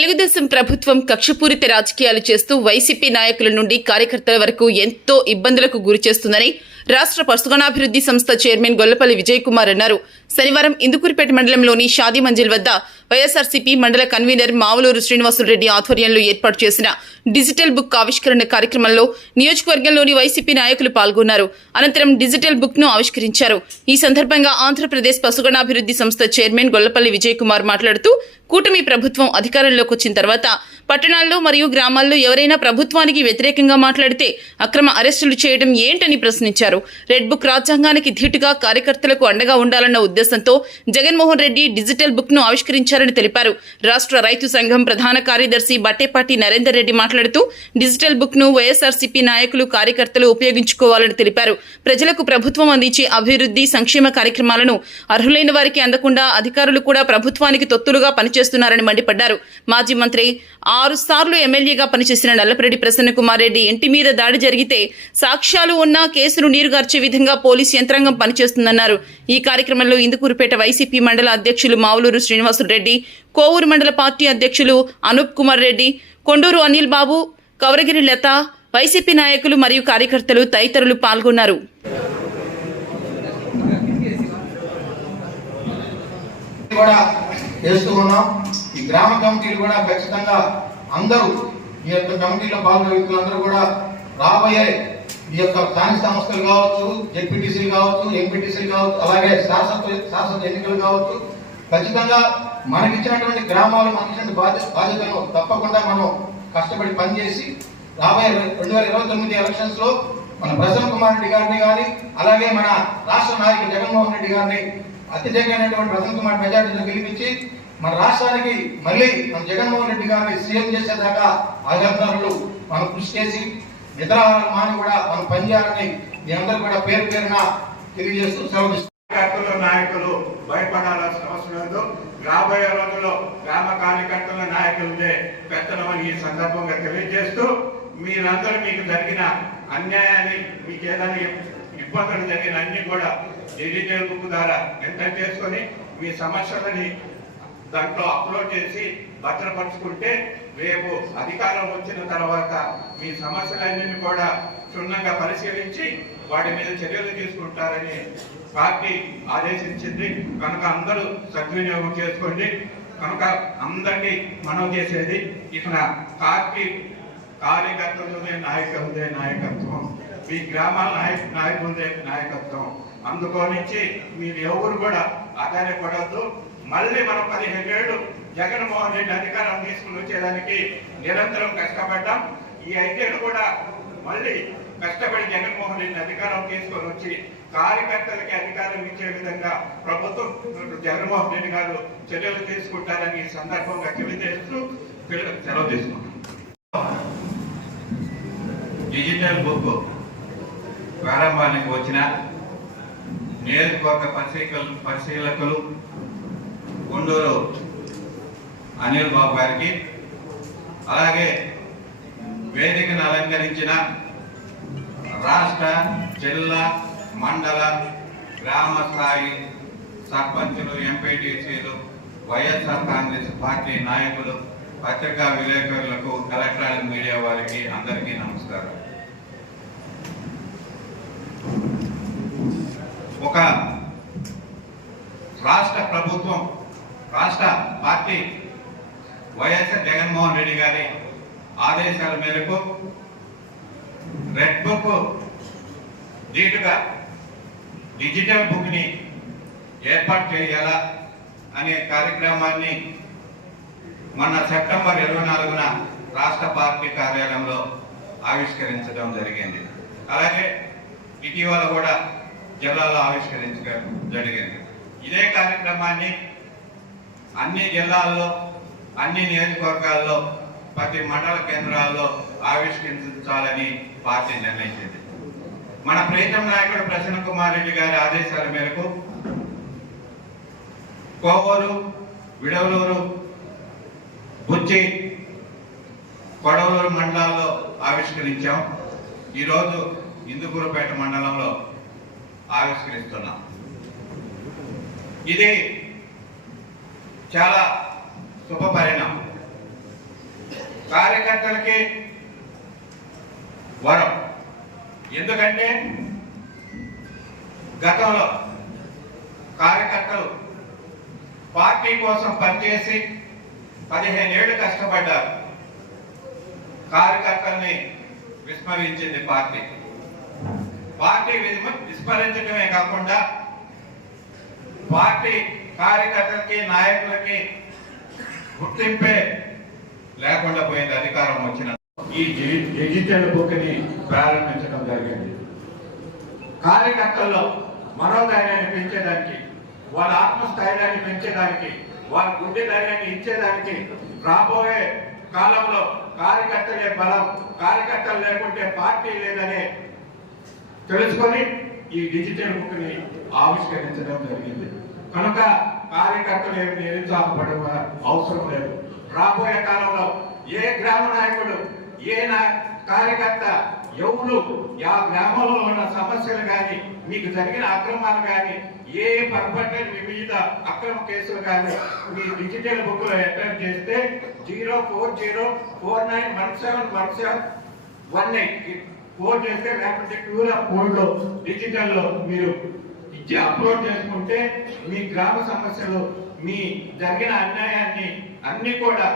తెలుగుదేశం ప్రభుత్వం కక్షపూరిత రాజకీయాలు చేస్తూ వైసీపీ నాయకుల నుండి కార్యకర్తల వరకు ఎంతో ఇబ్బందులకు గురి చేస్తుందని రాష్ట్ర పశుగణాభివృద్ధి సంస్థ చైర్మన్ గొల్లపల్లి విజయ్ కుమార్ అన్నారు. శనివారం ఇందుకూరుపేట మండలంలోని షాదీ మంజిల్ వద్ద వైఎస్ఆర్సీపీ మండల కన్వీనర్ మావులూరు శ్రీనివాసులరెడ్డి ఆధ్వర్యంలో ఏర్పాటు చేసిన డిజిటల్ బుక్ ఆవిష్కరణ కార్యక్రమంలో నియోజకవర్గంలోని వైసీపీ నాయకులు పాల్గొన్నారు. అనంతరం డిజిటల్ బుక్ను ఆవిష్కరించారు. ఈ సందర్భంగా ఆంధ్రప్రదేశ్ పశుగణాభివృద్ధి సంస్థ చైర్మన్ గొల్లపల్లి విజయ్ కుమార్ మాట్లాడుతూ కూటమి ప్రభుత్వం అధికారంలోకి వచ్చిన తర్వాత పట్టణాల్లో మరియు గ్రామాల్లో ఎవరైనా ప్రభుత్వానికి వ్యతిరేకంగా మాట్లాడితే అక్రమ అరెస్టులు చేయడం ఏంటని ప్రశ్నించారు. రెడ్ బుక్ రాజ్యాంగానికి ధీటుగా కార్యకర్తలకు అండగా ఉండాలన్న ఉద్దేశంతో జగన్మోహన్ రెడ్డి డిజిటల్ బుక్ను ఆవిష్కరించారని తెలిపారు. రాష్ట్ర రైతు సంఘం ప్రధాన కార్యదర్శి బట్టేపాటి నరేందర్ రెడ్డి మాట్లాడుతూ డిజిటల్ బుక్ను వైఎస్ఆర్సీపీ నాయకులు కార్యకర్తలు ఉపయోగించుకోవాలని తెలిపారు. ప్రజలకు ప్రభుత్వం అందించే అభివృద్ధి సంక్షేమ కార్యక్రమాలను అర్హులైన వారికి అందకుండా అధికారులు కూడా ప్రభుత్వానికి తొత్తులుగా చేస్తున్నారని మండిపడ్డారు. మాజీ మంత్రి ఆరు సార్లు ఎమ్మెల్యేగా పనిచేసిన నల్లపరెడ్డి ప్రసన్న కుమార్ రెడ్డి ఇంటి మీద దాడి జరిగితే సాక్ష్యాలు ఉన్నా కేసును నీరుగార్చే విధంగా పోలీసు యంత్రాంగం పనిచేస్తుందన్నారు. ఈ కార్యక్రమంలో ఇందుకూరుపేట వైసీపీ మండల అధ్యక్షులు మావులూరు శ్రీనివాసులు రెడ్డి కోవూరు మండల పార్టీ అధ్యక్షులు అనూప్ కుమార్ రెడ్డి కొండూరు అనిల్ బాబు కవరగిరి లత వైసీపీ నాయకులు మరియు కార్యకర్తలు తదితరులు పాల్గొన్నారు. కూడా చేస్తూ ఉన్నాం. ఈ గ్రామ కమిటీలు కూడా ఖచ్చితంగా అందరూ ఈ యొక్క కమిటీలో పాల్గొనే వ్యక్తులందరూ కూడా రాబోయే ఈ యొక్క స్థానిక సంస్థలు కావచ్చు జెడ్పీటీసీలు కావచ్చు ఎంపీటీసీలు కావచ్చు అలాగే శాసన శాసన ఎన్నికలు కావచ్చు ఖచ్చితంగా మనకి ఇచ్చినటువంటి గ్రామాలు మనకి బాధ్యత బాధ్యతను తప్పకుండా మనం కష్టపడి పనిచేసి రాబోయే రెండు వేల ఇరవై తొమ్మిది ఎలక్షన్స్లో మన ప్రసన్న కుమార్ రెడ్డి గారిని కానీ అలాగే మన రాష్ట్ర నాయకుడు జగన్మోహన్ రెడ్డి గారిని అత్యధికమైనటువంటి ప్రసన్న కుమార్ మెజార్టీతో గెలిపించి మన రాష్ట్రానికి మళ్ళీ మన జగన్మోహన్ రెడ్డి గారిని సీఎం చేసేదాకా అధికారులు మనం కృషి చేసి నిద్రాహారమాని కూడా మనం పనిచేయాలని మీ అందరూ కూడా పేరు పేరున తెలియజేస్తూ సెలవు నాయకులు భయపడాల్సిన అవసరం లేదు. రాబోయే రోజుల్లో గ్రామ కార్యకర్తల నాయకులదే పెత్తనమని ఈ సందర్భంగా తెలియజేస్తూ మీరందరూ మీకు జరిగిన అన్యాయాన్ని మీకు ఏదైనా ఇబ్బందులు జరిగిన అన్ని కూడా డిజిటల్ బుక్ ద్వారా ఎంటర్ చేసుకొని మీ సమస్యలని దాంట్లో అప్లోడ్ చేసి భద్రపరుచుకుంటే రేపు అధికారం వచ్చిన తర్వాత మీ సమస్యలన్నీ కూడా క్షుణ్ణంగా పరిశీలించి వాటి మీద చర్యలు తీసుకుంటారని పార్టీ ఆదేశించింది. కనుక అందరూ సద్వినియోగం చేసుకోండి. కనుక అందరినీ మనం చేసేది ఇక్కడ పార్టీ కార్యకర్తలదే నాయకులుదే నాయకత్వం. మీ గ్రామాల నాయక నాయకులదే నాయకత్వం. అందుకోనించి మీరు ఎవరు కూడా ఆధారపడద్దు. మళ్ళీ మనం పదిహేను ఏళ్ళు జగన్మోహన్ రెడ్డి అధికారం తీసుకుని వచ్చేదానికి నిరంతరం కష్టపడ్డాం. ఈ ఐదేళ్ళు కూడా మళ్ళీ కష్టపడి జగన్మోహన్ రెడ్డి అధికారం తీసుకొని వచ్చి కార్యకర్తలకి అధికారం ఇచ్చే విధంగా ప్రభుత్వం జగన్మోహన్ రెడ్డి గారు చర్యలు తీసుకుంటారని ఈ సందర్భంగా తెలియజేస్తూ సెలవు తీసుకుంటాం డిజిటల్ బుక్ ప్రారంభానికి వచ్చిన నియోజకవర్గ పరిశీలకులు పరిశీలకులు గుండూరు అనిల్ బాబు గారికి అలాగే వేదికను అలంకరించిన రాష్ట్ర జిల్లా మండల గ్రామ స్థాయి సర్పంచులు ఎంపీటీసీలు వైఎస్ఆర్ కాంగ్రెస్ పార్టీ నాయకులు పత్రికా విలేకరులకు ఎలక్ట్రానిక్ మీడియా వారికి అందరికీ నమస్కారం. ఒక రాష్ట్ర ప్రభుత్వం రాష్ట్ర పార్టీ వైఎస్ఆర్ జగన్మోహన్ రెడ్డి గారి ఆదేశాల మేరకు రెడ్ బుక్ ధీటుగా డిజిటల్ బుక్ని ఏర్పాటు చేయాలా అనే కార్యక్రమాన్ని మొన్న సెప్టెంబర్ ఇరవై నాలుగున రాష్ట్ర పార్టీ కార్యాలయంలో ఆవిష్కరించడం జరిగింది. అలాగే ఇటీవల కూడా జిల్లాలో ఆవిష్కరించడం జరిగింది. ఇదే కార్యక్రమాన్ని అన్ని జిల్లాల్లో అన్ని నియోజకవర్గాల్లో ప్రతి మండల కేంద్రాల్లో ఆవిష్కరించాలని పార్టీ నిర్ణయించింది. మన ప్రీతం నాయకుడు ప్రసన్న కుమార్ రెడ్డి గారి ఆదేశాల మేరకు కోవూరు విడవలూరు బుచ్చి కొడవలూరు మండలాల్లో ఆవిష్కరించాం. ఈరోజు ఇందుకూరుపేట మండలంలో ఆవిష్కరిస్తున్నాం. ఇది చాలా శుభ పరిణామం. కార్యకర్తలకి వరం. ఎందుకంటే గతంలో కార్యకర్తలు పార్టీ కోసం పనిచేసి పదిహేను ఏళ్ళు కష్టపడ్డారు. కార్యకర్తల్ని విస్మరించింది పార్టీ పార్టీ విస్మ- విస్మరించడమే కాకుండా పార్టీ కార్యకర్తలకి నాయకులకి గుర్తింపే లేకుండా పోయింది అధికారం వచ్చిన ఈ డిజిటల్ బుక్ని ప్రారంభించడం జరిగింది. కార్యకర్తల్లో మనోధైర్యాన్ని పెంచేదానికి వాళ్ళ ఆత్మస్థైర్యాన్ని పెంచేదానికి వాళ్ళ గుండె ధైర్యాన్ని ఇచ్చేదానికి రాబోయే కాలంలో కార్యకర్తలే బలం కార్యకర్తలు లేకుంటే పార్టీ లేదనే తెలుసుకొని ఈ డిజిటల్ బుక్ని ఆవిష్కరించడం జరిగింది. కనుక కార్యకర్తలు ఏమి నిరుత్సాహపడడం అవసరం లేదు. రాబోయే కాలంలో ఏ గ్రామ నాయకుడు ఏ నా కార్యకర్త ఎవరు ఆ గ్రామంలో ఉన్న సమస్యలు కానీ మీకు జరిగిన అక్రమాలు కానీ ఏ పర్పంటే మీ మీద అక్రమ కేసులు కానీ మీ డిజిటల్ బుక్లో ఎంటర్ చేస్తే zero four zero four nine one seven one seven one eight phone చేస్తే లేకపోతే క్యూఆర్ కోడ్లో డిజిటల్లో మీరు ఇచ్చి అప్లోడ్ చేసుకుంటే మీ గ్రామ సమస్యలు మీ జరిగిన అన్యాయాన్ని అన్ని కూడా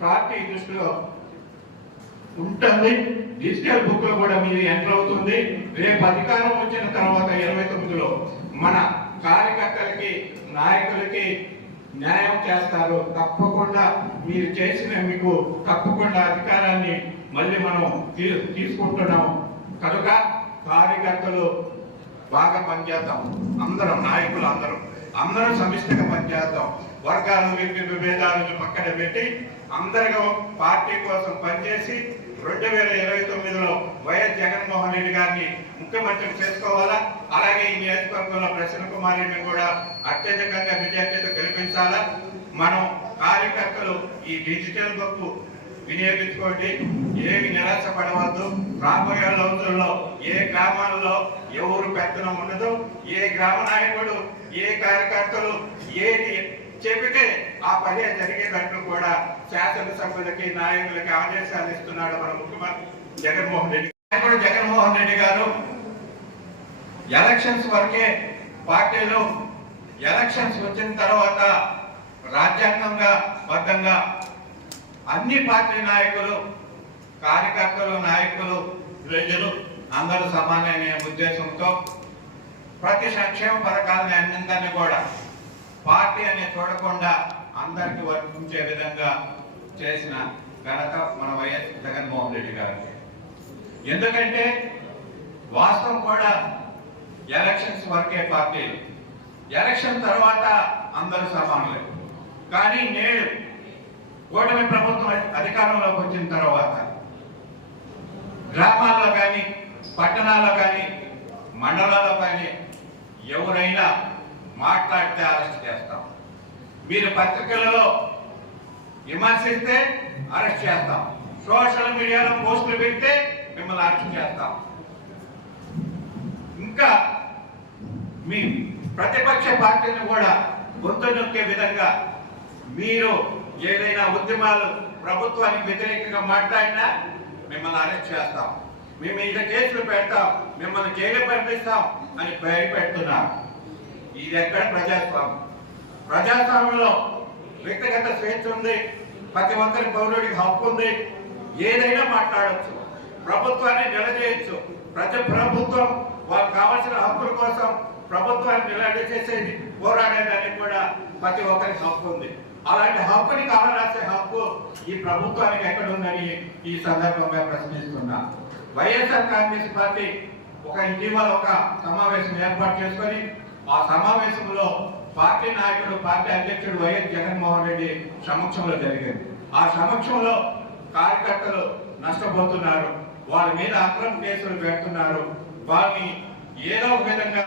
పార్టీ దృష్టిలో ఉంటుంది. డిజిటల్ బుక్లో కూడా మీరు ఎంటర్ అవుతుంది. రేపు అధికారం వచ్చిన తర్వాత ఇరవై తొమ్మిదిలో మన కార్యకర్తలకి నాయకులకి న్యాయం చేస్తారు. తప్పకుండా మీరు చేసిన మీకు తప్పకుండా అధికారాన్ని మళ్ళీ మనం తీ- తీసుకుంటున్నాం కనుక కార్యకర్తలు బాగా పనిచేద్దాం. అందరం నాయకులు అందరం. అందరం సమిష్టిగా పనిచేద్దాం. వర్గాలు విభేదాలను పక్కన పెట్టి అందరిగా పార్టీ కోసం పనిచేసి రెండు వేల ఇరవై తొమ్మిదిలో వైఎస్ జగన్మోహన్ రెడ్డి గారిని ముఖ్యమంత్రి చేసుకోవాలా? అలాగే ఈ నియోజకవర్గంలో ప్రసన్న కుమార్ రెడ్డిని కూడా అత్యధికంగా మెజార్టీతో గెలిపించాలా? మనం కార్యకర్తలు ఈ డిజిటల్ బుక్ వినియోగించుకోండి. ఏమి నిరాశపడవద్దు. రాబోయే రోజుల్లో ఏ గ్రామాల్లో ఎవరు పెత్తనం ఉండదు. ఏ గ్రామ నాయకుడు ఏ కార్యకర్తలు ఏది చెబితే ఆ పని జరిగేటట్లు కూడా శాసనసభ్యులకి నాయకులకి ఆదేశాలు ఇస్తున్నాడు మన ముఖ్యమంత్రి జగన్మోహన్ రెడ్డి. కూడా జగన్మోహన్ రెడ్డి గారు ఎలక్షన్స్ వరకే పార్టీలు ఎలక్షన్స్ వచ్చిన తర్వాత రాజ్యాంగంగా బద్దంగా అన్ని పార్టీ నాయకులు కార్యకర్తలు నాయకులు ప్రజలు అందరూ సమానమైన ఉద్దేశంతో ప్రతి సంక్షేమ పథకాలను అన్నింటినీ కూడా పార్టీ అనే చూడకుండా అందరికి వర్తించే విధంగా చేసిన ఘనత మన వైఎస్ జగన్మోహన్ రెడ్డి గారు. ఎందుకంటే వాస్తవం కూడా ఎలక్షన్స్ వరకే పార్టీలు. ఎలక్షన్ తర్వాత అందరూ సమానులే. కానీ నేడు కూటమి ప్రభుత్వం అధికారంలోకి వచ్చిన తర్వాత గ్రామాల్లో కానీ పట్టణాల్లో కానీ మండలాల్లో కానీ ఎవరైనా మాట్లాడితే అరెస్ట్ చేస్తాం. మీరు పత్రికలలో విమర్శిస్తే అరెస్ట్ చేస్తాం. సోషల్ మీడియాలో పోస్టులు పెడితే మిమ్మల్ని అరెస్ట్ చేస్తాం. ఇంకా మీ ప్రతిపక్ష పార్టీని కూడా గొంతు నొక్కే విధంగా మీరు ఏదైనా ఉద్యమాలు ప్రభుత్వానికి వ్యతిరేకంగా మాట్లాడినా మిమ్మల్ని అరెస్ట్ చేస్తాం. మేము ఇంత కేసులు పెడతాం. మిమ్మల్ని జైలు పంపిస్తాం అని భయపెడుతున్నాం. ఇది ఎక్కడ ప్రజాస్వామ్యం. ప్రజాస్వామ్యంలో వ్యక్తిగత స్వేచ్ఛ ఉంది. ప్రతి ఒక్కరి పౌరుడికి హక్కు ఉంది. ఏదైనా మాట్లాడచ్చు. ప్రభుత్వాన్ని నిలజేయచ్చు ప్రతి ప్రభుత్వం వాళ్ళకి కావాల్సిన హక్కుల కోసం ప్రభుత్వాన్ని నిలదీసేసేది పోరాడేదానికి కూడా ప్రతి ఒక్కరికి హక్కు ఉంది. అలాంటి హక్కుని కావరాసే హక్కు ఈ ప్రభుత్వానికి ఎక్కడ ఉందని ఈ సందర్భంగా ప్రశ్నిస్తున్నా. వైఎస్ఆర్ కాంగ్రెస్ పార్టీ ఒక ఇటీవల ఒక సమావేశం ఏర్పాటు చేసుకొని ఆ సమావేశంలో పార్టీ నాయకుడు పార్టీ అధ్యక్షుడు వైఎస్ జగన్మోహన్ రెడ్డి సమక్షంలో జరిగింది. ఆ సమక్షంలో కార్యకర్తలు నష్టపోతున్నారు. వాళ్ళ మీద అక్రమ కేసులు పెడుతున్నారు. వాళ్ళని ఏదో ఒక విధంగా